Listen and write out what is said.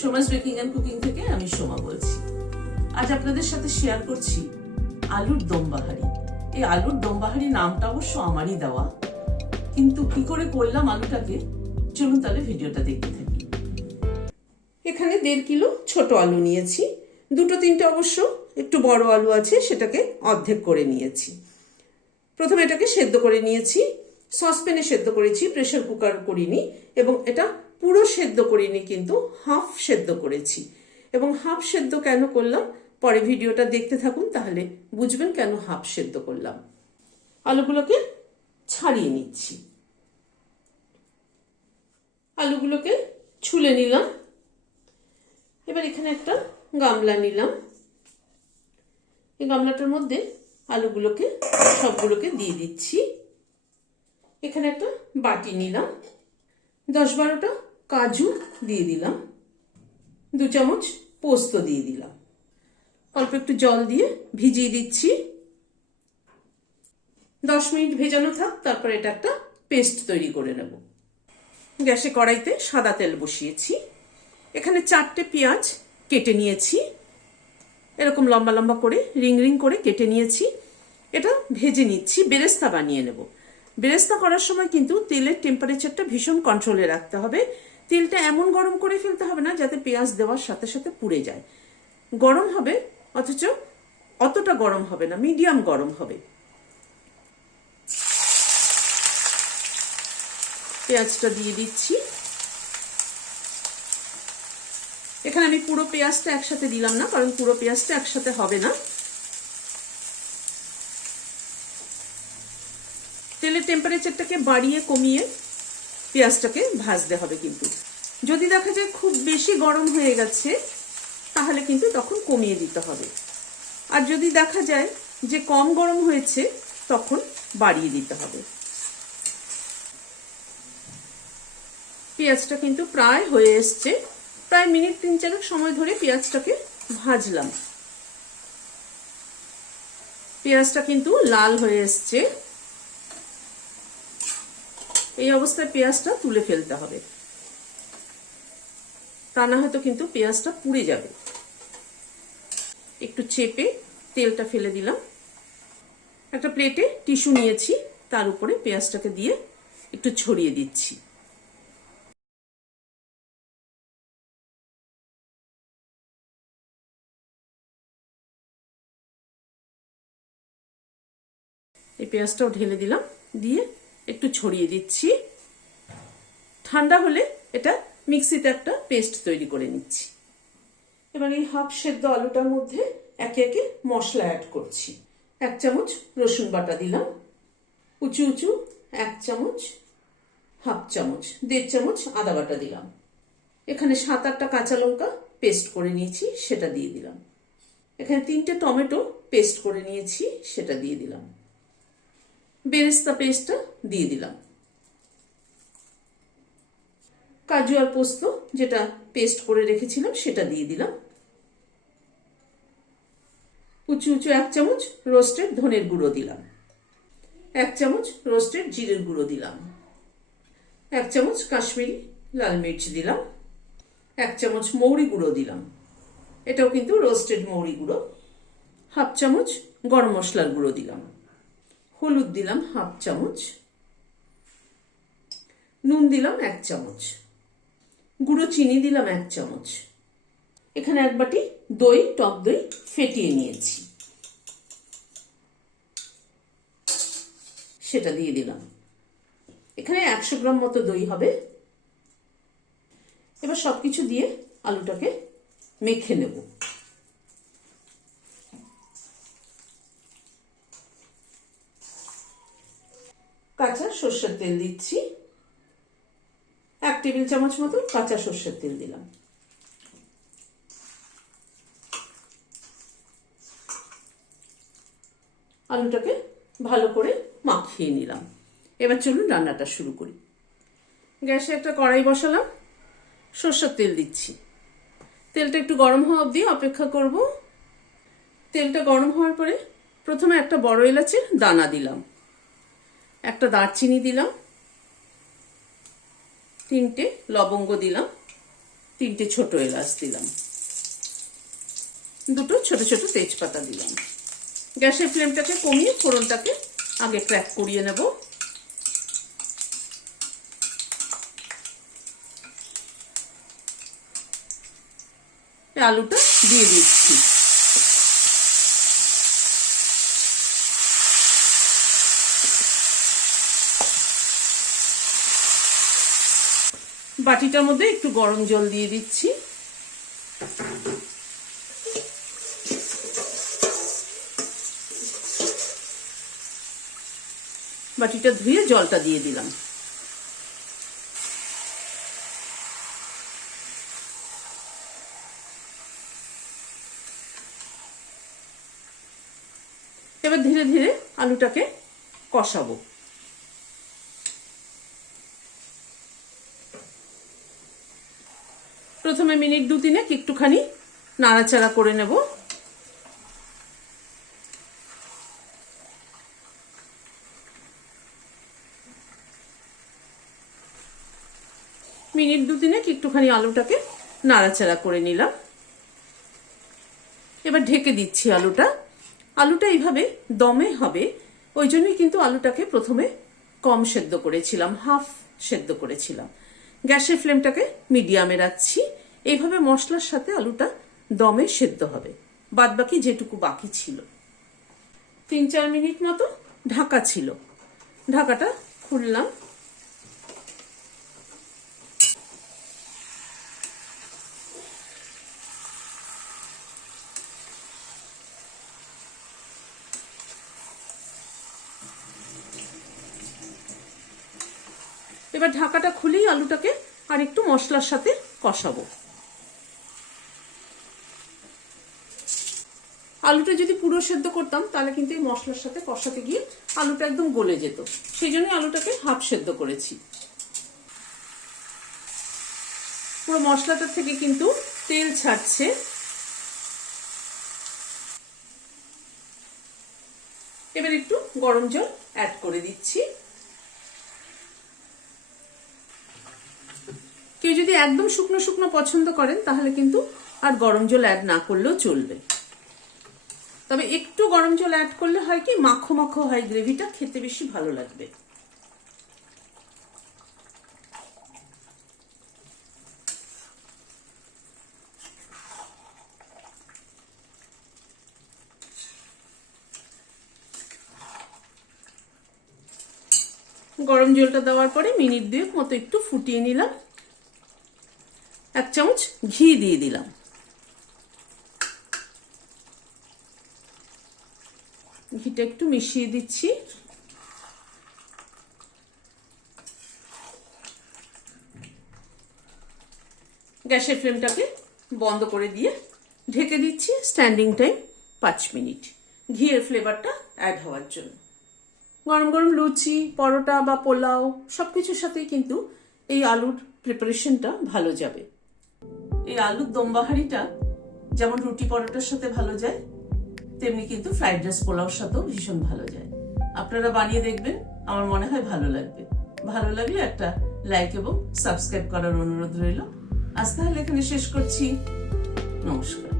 Soma's baking and cooking থেকে আমি সোমা বলছি। আজ আপনাদের সাথে শেয়ার করছি আলুর দম বাহারি। এই আলুর দম বাহারি নামটা অবশ্য আমারই দেওয়া, কিন্তু কি করে করলাম আলুটাকে, চলুন তাহলে ভিডিওটা দেখতে থাকি। এখানে 1.5 কিলো ছোট আলু নিয়েছি, 2-3টে অবশ্য একটু বড় আলু আছে, সেটাকে অর্ধেক করে নিয়েছি। প্রথমে এটাকে সেদ্ধ করে নিয়েছি, সসপ্যানে সেদ্ধ করেছি, প্রেসার কুকার করিনি, এবং এটা পুরো সেদ্ধ করিনি, কিন্তু হাফ সেদ্ধ করেছি। এবং হাফ সেদ্ধ কেন করলাম পরে ভিডিওটা দেখতে থাকুন, তাহলে বুঝবেন কেন হাফ সেদ্ধ করলাম। আলুগুলোকে ছাড়িয়ে নিচ্ছি, আলুগুলোকে ছুলে নিলাম। এবার এখানে একটা গামলা নিলাম, এই গামলাটার মধ্যে আলুগুলোকে সবগুলোকে দিয়ে দিচ্ছি। এখানে একটা বাটি নিলাম, 10-12টা কাজু দিয়ে দিলাম, 2 চামচ পোস্ত দিয়ে দিলাম, অল্প একটু জল দিয়ে ভিজিয়ে দিচ্ছি। 10 মিনিট ভেজানো থাক, তারপর এটা একটা পেস্ট তৈরি করে নেব। গ্যাসে কড়াইতে সাদা তেল বসিয়েছি, এখানে 4টে পেঁয়াজ কেটে নিয়েছি, এরকম লম্বা লম্বা করে রিং রিং করে কেটে নিয়েছি। এটা ভেজে নিচ্ছি, বেরেস্তা বানিয়ে নেব। বেরেস্তা করার সময় কিন্তু তেলের টেম্পারেচারটা ভীষণ কন্ট্রোলে রাখতে হবে। তেলটা এমন গরম করে ফেলতে হবে না যাতে পেঁয়াজ দেওয়ার সাথে সাথে পুড়ে যায়। গরম হবে, অথচ অতটা গরম হবে না, মিডিয়াম গরম হবে। পেঁয়াজটা দিয়ে দিচ্ছি। এখানে আমি পুরো পেঁয়াজটা একসাথে দিলাম না, কারণ পুরো পেঁয়াজটা একসাথে হবে না। তেলের টেম্পারেচারটাকে বাড়িয়ে কমিয়ে পেঁয়াজটাকে ভাজতে হবে। কিন্তু যদি দেখা যায় খুব বেশি গরম হয়ে গেছে, তাহলে কিন্তু তখন কমিয়ে দিতে হবে। আর যদি দেখা যায় যে কম গরম হয়েছে, তখন বাড়িয়ে দিতে হবে। পেঁয়াজটা কিন্তু প্রায় হয়ে এসছে, প্রায় মিনিট 3-4 সময় ধরে পেঁয়াজটাকে ভাজলাম। পেঁয়াজটা কিন্তু লাল হয়ে এসছে, এই অবস্থায় পেঁয়াজটা তুলে ফেলতে হবে, তা না হয়তো কিন্তু পেঁয়াজটা পুড়ে যাবে। একটু চেপে তেলটা ফেলে দিলাম। একটা প্লেটে টিস্যু নিয়েছি, তার উপরে পেঁয়াজটাকে দিয়ে একটু ছড়িয়ে দিচ্ছি। এই পেঁয়াজটাও ঢেলে দিলাম, দিয়ে একটু ছড়িয়ে দিচ্ছি। ঠান্ডা হলে এটা মিক্সিতে একটা পেস্ট তৈরি করে নিচ্ছি। এবার এই হাফ সেদ্ধ আলুটার মধ্যে একে একে মশলা অ্যাড করছি। 1 চামচ রসুন বাটা দিলাম, উঁচু উঁচু 1 চামচ, হাফ চামচ, 1.5 চামচ আদা বাটা দিলাম। এখানে 7-8টা কাঁচা লঙ্কা পেস্ট করে নিয়েছি, সেটা দিয়ে দিলাম। এখানে 3টে টমেটো পেস্ট করে নিয়েছি, সেটা দিয়ে দিলাম। বেরেস্তা পেস্টটা দিয়ে দিলাম। কাজু আর পোস্ত যেটা পেস্ট করে রেখেছিলাম সেটা দিয়ে দিলাম। উঁচু উঁচু 1 চামচ রোস্টেড ধনের গুঁড়ো দিলাম, 1 চামচ রোস্টেড জিরের গুঁড়ো দিলাম, 1 চামচ কাশ্মীরি লাল মির্চ দিলাম, 1 চামচ মৌরি গুঁড়ো দিলাম, এটাও কিন্তু রোস্টেড মৌরি গুঁড়ো, হাফ চামচ গরম মশলার গুঁড়ো দিলাম, হলুদ দিলাম হাফ চামচ, নুন দিলাম 1 চামচ, গুঁড়ো চিনি দিলাম 1 চামচ। এখানে 1 বাটি দই, টক দই ফেটিয়ে নিয়েছি, সেটা দিয়ে দিলাম। এখানে 100 গ্রাম মতো দই হবে। এবার সবকিছু দিয়ে আলুটাকে মেখে নেব। কাঁচা সর্ষের তেল দিচ্ছি, 1 টেবিল চামচ মতো কাঁচা সর্ষের তেল দিলাম। আলুটাকে ভালো করে মাখিয়ে নিলাম। এবার চলুন রান্নাটা শুরু করি। গ্যাসে একটা কড়াই বসালাম, সর্ষের তেল দিচ্ছি। তেলটা একটু গরম হওয়া অবধি অপেক্ষা করব। তেলটা গরম হওয়ার পরে প্রথমে একটা বড় এলাচের দানা দিলাম, একটা দারচিনি দিলাম, 3টে লবঙ্গ দিলাম, 3টে ছোট এলাচ দিলাম, 2টো ছোট ছোট তেজপাতা দিলাম। গ্যাসের ফ্লেমটাকে কমিয়ে ফোড়নটাকে আগে ক্র্যাক করিয়ে নেব। আলুটা দিয়ে দিচ্ছি। বাটিটার মধ্যে একটু গরম জল দিয়ে দিচ্ছি। বাটিটা ধুয়ে জলটা দিয়ে দিলাম। এবার ধীরে ধীরে আলুটাকে কষাবো। প্রথমে মিনিট 2-3 একটুখানি নাড়াচাড়া করে নেব। মিনিট 2-3 একটুখানি আলুটাকে নাড়াচাড়া করে নিলাম। এবার ঢেকে দিচ্ছি আলুটা। আলুটা এইভাবে দমে হবে, ওই জন্যই কিন্তু আলুটাকে প্রথমে কম সেদ্ধ করেছিলাম, হাফ সেদ্ধ করেছিলাম। গ্যাসের ফ্লেমটাকে মিডিয়ামে রাখছি। এইভাবে মশলার সাথে আলুটা দমে সেদ্ধ হবে। বাদ বাকি যেটুকু বাকি ছিল 3-4 মিনিট মতো ঢাকা ছিল। ঢাকাটা খুললাম। এবার ঢাকাটা খুলেই আলুটাকে আর একটু মশলার সাথে কষাবো। আলুটা যদি পুরো সেদ্ধ করতাম তাহলে কিন্তু এই মশলার সাথে কষাতে গিয়ে আলুটা একদম গলে যেত, সেই জন্য আলুটাকে হাফ সেদ্ধ করেছি। পুরো মশলাটার থেকে কিন্তু তেল ছাড়ছে। এবার একটু গরম জল অ্যাড করে দিচ্ছি। কেউ যদি একদম শুকনো শুকনো পছন্দ করেন তাহলে কিন্তু আর গরম জল অ্যাড না করলেও চলবে। তবে একটু গরম জল অ্যাড করলে হয় কি, মাখো মাখো হয়, গ্রেভিটা খেতে বেশি ভালো লাগবে। গরম জলটা দেওয়ার পরে মিনিট 2 মতো একটু ফুটিয়ে নিলাম। 1 চামচ ঘি দিয়ে দিলাম। ঘিটা একটু মিশিয়ে দিচ্ছি। গ্যাসের ফ্লেমটাকে বন্ধ করে দিয়ে ঢেকে দিচ্ছি। স্ট্যান্ডিং টাইম 5 মিনিট, ঘিয়ের ফ্লেভারটা অ্যাড হওয়ার জন্য। গরম গরম লুচি, পরোটা বা পোলাও সবকিছুর সাথেই কিন্তু এই আলুর প্রিপারেশনটা ভালো যাবে। এই আলুর দম বাহারিটা যেমন রুটি পরোটার সাথে ভালো যায়, তেমনি কিন্তু ফ্রাইড রাইস পোলাওর সাথেও ভীষণ ভালো যায়। আপনারা বানিয়ে দেখবেন, আমার মনে হয় ভালো লাগবে। ভালো লাগলে একটা লাইক এবং সাবস্ক্রাইব করার অনুরোধ রইল। আজ তাহলে এখানে শেষ করছি। নমস্কার।